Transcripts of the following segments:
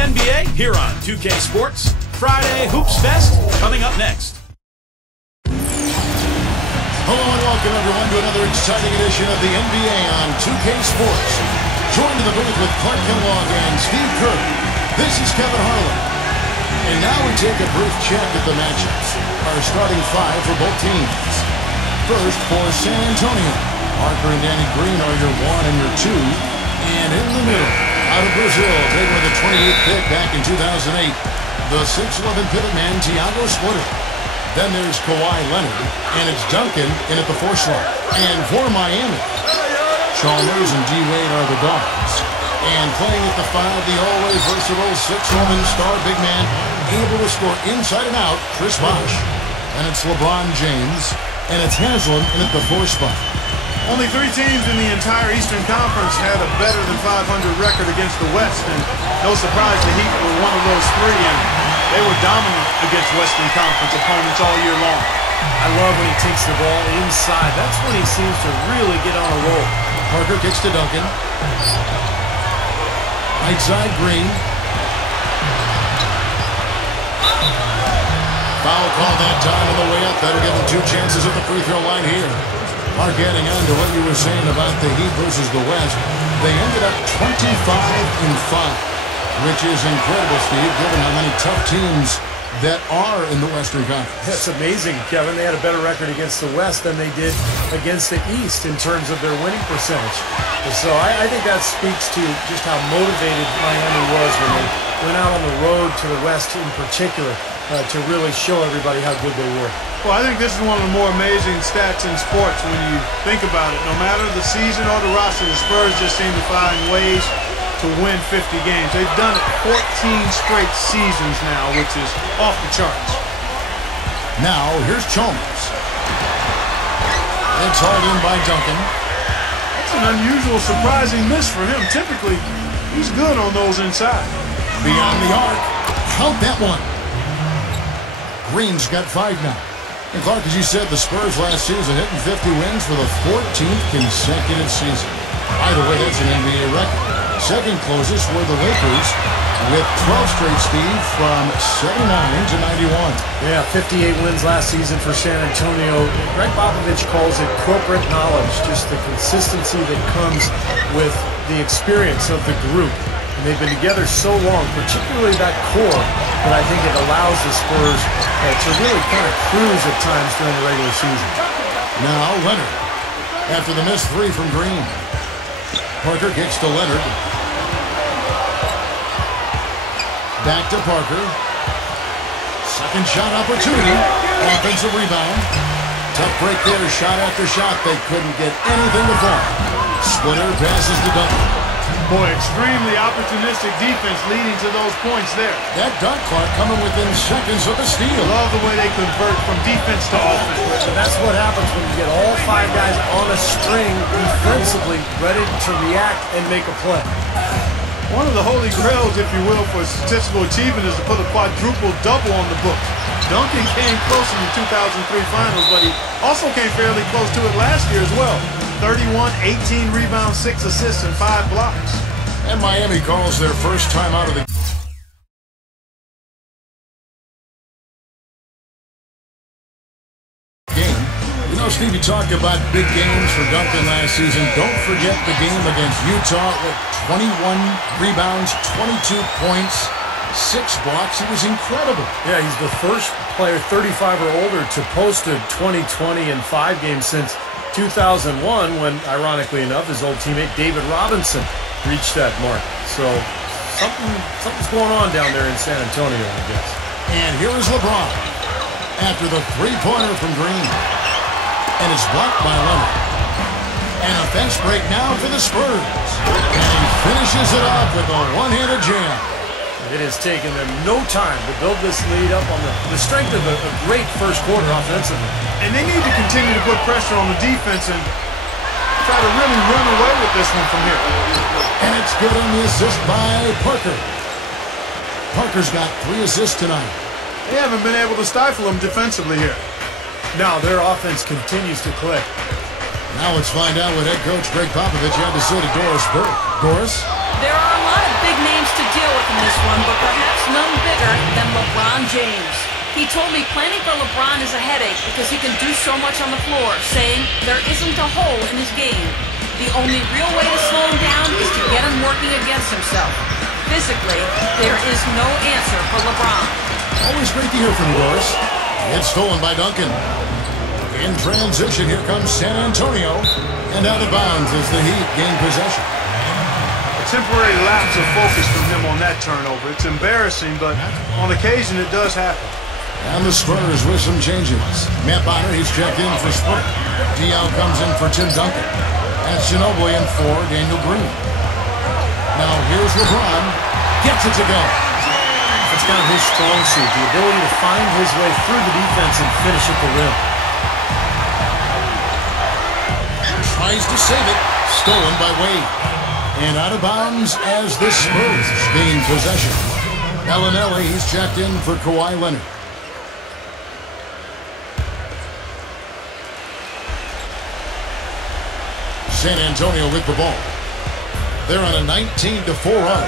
NBA here on 2K Sports. Friday Hoops Fest coming up next. Hello and welcome everyone to another exciting edition of the NBA on 2K Sports. Joined in the booth with Clark Kellogg and Steve Kerr. This is Kevin Harlan. And now we take a brief check at the matchups. Our starting five for both teams. First for San Antonio. Parker and Danny Green are your 1 and your 2. And in the middle, out of Brazil, taken with the 28th pick back in 2008, the 6'11" pivot man, Thiago Splitter. Then there's Kawhi Leonard, and it's Duncan in at the 4 slot. And for Miami, Chalmers and D-Wade are the Dogs. And playing at the 5, the always versatile 6'11" star big man, able to score inside and out, Chris Bosh. And it's LeBron James, and it's Haslam in at the 4 spot. Only 3 teams in the entire Eastern Conference had a better than 500 record against the West, and no surprise the Heat were one of those 3, and they were dominant against Western Conference opponents all year long. I love when he takes the ball inside. That's when he seems to really get on a roll. Parker kicks to Duncan. Right side, Green. Foul call that time on the way up. That'll give him 2 chances at the free throw line here. Mark, adding on to what you were saying about the Heat versus the West, they ended up 25-5, which is incredible, Steve, given how many tough teams that are in the Western Conference. That's amazing, Kevin. They had a better record against the West than they did against the East in terms of their winning percentage. And so I think that speaks to just how motivated Miami was when they went out on the road to the West in particular to really show everybody how good they were. Well, I think this is one of the more amazing stats in sports when you think about it. No matter the season or the roster, the Spurs just seem to find ways to win 50 games. They've done it 14 straight seasons now, which is off the charts. Now, here's Chalmers. It's hauled in by Duncan. That's an unusual, surprising miss for him. Typically, he's good on those inside. Beyond the arc. Count that one. Green's got 5 now. And Clark, as you said, the Spurs last season hitting 50 wins for the 14th consecutive season. By the way, that's an NBA record. Second closest were the Lakers with 12 straight, Steve, from 79 to 91. Yeah, 58 wins last season for San Antonio. Greg Popovich calls it corporate knowledge, just the consistency that comes with the experience of the group. And they've been together so long, particularly that core, that I think it allows the Spurs to really kind of cruise at times during the regular season. Now Leonard, after the missed 3 from Green. Parker kicks to Leonard. Back to Parker. Second shot opportunity. Offensive rebound. Tough break there, shot after shot. They couldn't get anything to fall. Splitter passes to Duncan. Boy, extremely opportunistic defense leading to those points there. That dunk clock coming within seconds of a steal. Love the way they convert from defense to offense. And that's what happens when you get all 5 guys on a string defensively, ready to react and make a play. One of the holy grails, if you will, for statistical achievement is to put a quadruple double on the books. Duncan came close in the 2003 finals, but he also came fairly close to it last year as well. 31, 18 rebounds, 6 assists, and 5 blocks. And Miami calls their first time out of the game. You know, Steve, you talked about big games for Duncan last season. Don't forget the game against Utah with 21 rebounds, 22 points, 6 blocks. He was incredible. Yeah, he's the first player 35 or older to post a 20-20 in 5 games since 2001, when, ironically enough, his old teammate David Robinson reached that mark. So something's going on down there in San Antonio, I guess. And here is LeBron after the 3-pointer from Green. And it's blocked by Leonard. And a fence break now for the Spurs. And he finishes it off with a one-handed jam. It has taken them no time to build this lead up on the strength of a great first quarter offensively. And they need to continue to put pressure on the defense and try to really run away with this one from here. And it's good on the assist by Parker. Parker's got 3 assists tonight. They haven't been able to stifle him defensively here. Now their offense continues to click. Now let's find out what head coach Greg Popovich had to say to Doris Burke. Doris? There are a lot of big names to deal with in this one, but none bigger than LeBron James. He told me planning for LeBron is a headache because he can do so much on the floor, saying there isn't a hole in his game. The only real way to slow him down is to get him working against himself. Physically, there is no answer for LeBron. Always great to hear from you, Doris. It's stolen by Duncan. In transition, here comes San Antonio. And out of bounds as the Heat gain possession. A temporary lapse of focus from him on that turnover. It's embarrassing, but on occasion it does happen. And the Spurs with some changes. Matt Bonner, he's checked in for Split. DL comes in for Tim Duncan. And Ginobili in for Daniel Green. Now here's LeBron. Gets it to go. It's kind of his strong suit, the ability to find his way through the defense and finish at the rim. Tries to save it. Stolen by Wade. And out of bounds as the Spurs gain possession. Bellinelli, he's checked in for Kawhi Leonard. San Antonio with the ball. They're on a 19-4 run.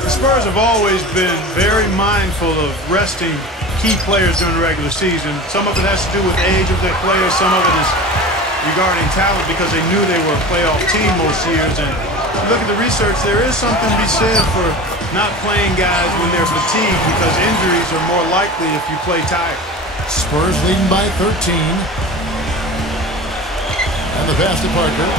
The Spurs have always been very mindful of resting key players during the regular season. Some of it has to do with age of their players. Some of it is regarding talent because they knew they were a playoff team most years. And if you look at the research, there is something to be said for not playing guys when they're fatigued because injuries are more likely if you play tired. Spurs leading by 13. And the pass to Parker.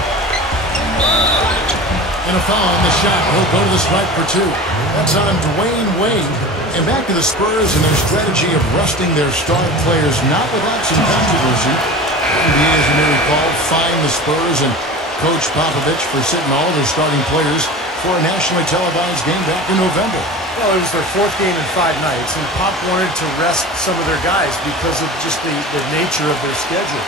And a foul on the shot. He'll go to the stripe for two. That's on Dwayne Wade. And back to the Spurs and their strategy of resting their star players, not without some controversy. NBA, as you may recall, fined the Spurs and Coach Popovich for sitting all their starting players for a nationally televised game back in November. Well, it was their fourth game in 5 nights, and Pop wanted to rest some of their guys because of just the nature of their schedule.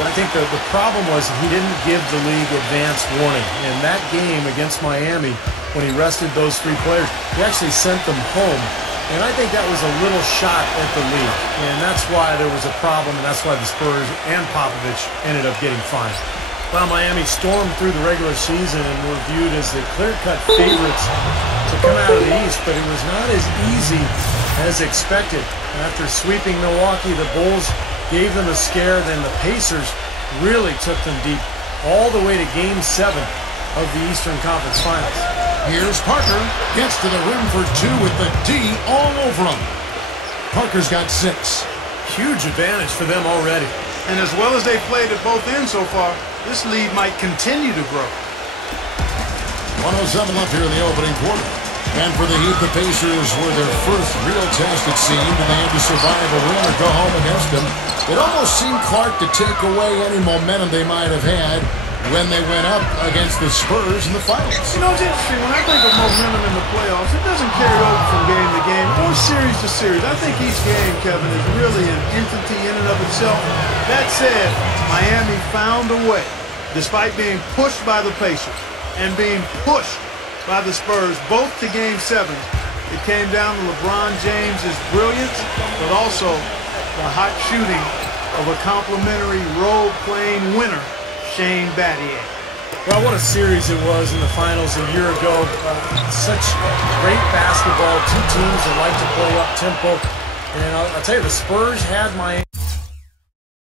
But I think the problem was he didn't give the league advanced warning. And that game against Miami, when he rested those 3 players, he actually sent them home. And I think that was a little shot at the league. And that's why there was a problem, and that's why the Spurs and Popovich ended up getting fined. Well, Miami stormed through the regular season and were viewed as the clear-cut favorites to come out of the East, but it was not as easy as expected. After sweeping Milwaukee, the Bulls gave them a scare, then the Pacers really took them deep all the way to Game 7 of the Eastern Conference Finals. Here's Parker. Gets to the rim for 2 with the D all over him. Parker's got 6. Huge advantage for them already. And as well as they've played at both ends so far, this lead might continue to grow. 107 up here in the opening quarter. And for the Heat, the Pacers were their first real test, it seemed, and they had to survive a win or go home against them. It almost seemed Clark to take away any momentum they might have had when they went up against the Spurs in the finals. You know, it's interesting. When I think of momentum in the playoffs, it doesn't carry over from game to game or series to series. I think each game, Kevin, is really an entity in and of itself. That said, Miami found a way, despite being pushed by the Pacers and being pushed by the Spurs, both to Game 7. It came down to LeBron James' brilliance, but also the hot shooting of a complimentary role-playing winner, Shane Battier. Well, what a series it was in the finals a year ago. Such great basketball, 2 teams that like to play up-tempo. And I'll tell you, the Spurs had Miami.